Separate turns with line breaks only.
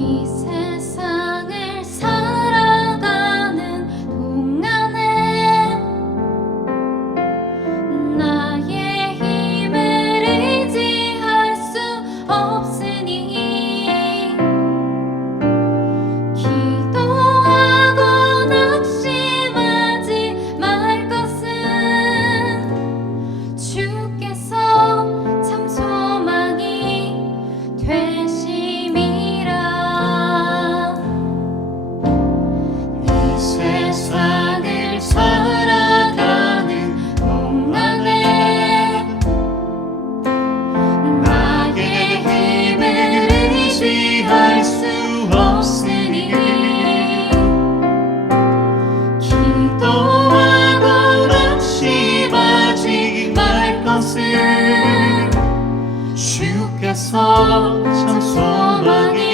이 세상 주께서 참 소망이